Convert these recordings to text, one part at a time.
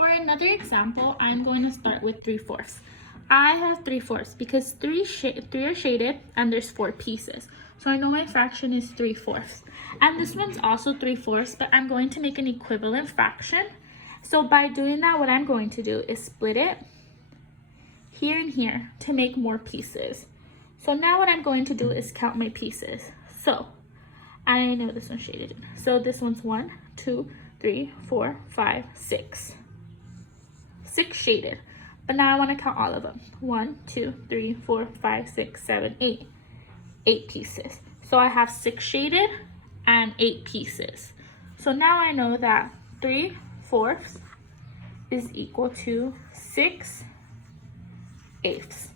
For another example, I'm going to start with 3/4. I have 3/4 because three are shaded and there's 4 pieces. So I know my fraction is 3/4. And this one's also 3/4, but I'm going to make an equivalent fraction. So by doing that, what I'm going to do is split it here and here to make more pieces. So now what I'm going to do is count my pieces. So I know this one's shaded. So this one's 1, 2, 3, 4, 5, 6. 6 shaded. But now I want to count all of them. 1, 2, 3, 4, 5, 6, 7, 8. 8 pieces. So I have 6 shaded and 8 pieces. So now I know that 3/4 is equal to 6/8.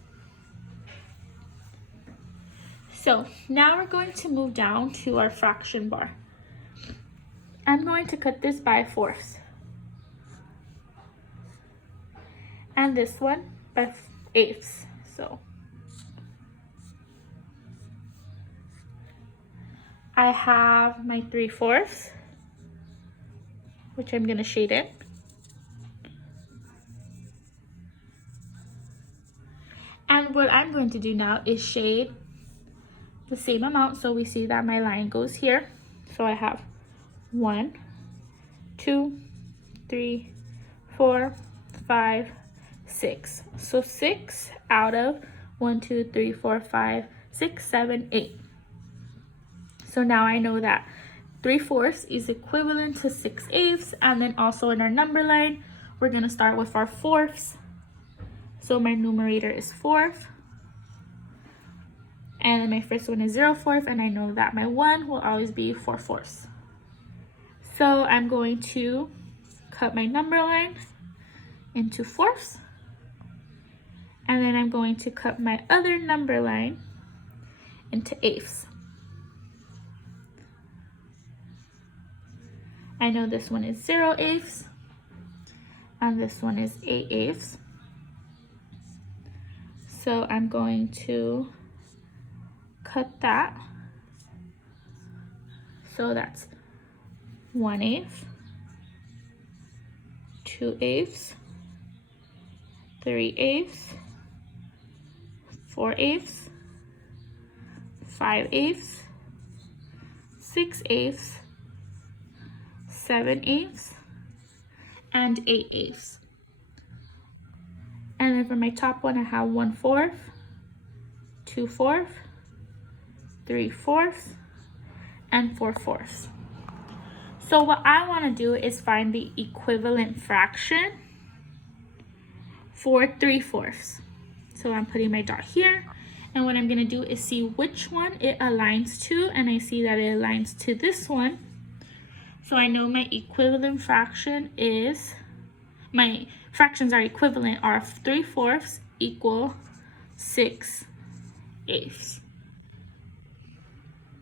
So now we're going to move down to our fraction bar. I'm going to cut this by 4ths. And this one by 8ths. So I have my 3/4, which I'm going to shade it. And what I'm going to do now is shade the same amount, so we see that my line goes here. So I have 1, 2, 3, 4, 5, 6. So 6 out of 1, 2, 3, 4, 5, 6, 7, 8. So now I know that 3/4 is equivalent to 6/8, and then also in our number line, we're gonna start with our 4ths. So my numerator is 4th, and then my first one is 0/4, and I know that my 1 will always be 4/4. So I'm going to cut my number line into 4ths, and then I'm going to cut my other number line into 8ths. I know this one is 0/8, and this one is 8/8. So I'm going to cut that. So that's 1/8, 2/8, 3/8, 4/8, 5/8, 6/8, 7/8, and 8/8. And then for my top one, I have 1/4, 2/4, 3/4, and 4/4. So what I want to do is find the equivalent fraction for 3/4. So I'm putting my dot here, and what I'm going to do is see which one it aligns to, and I see that it aligns to this one. So I know my equivalent fraction is, my fractions are equivalent are 3/4 equal 6/8.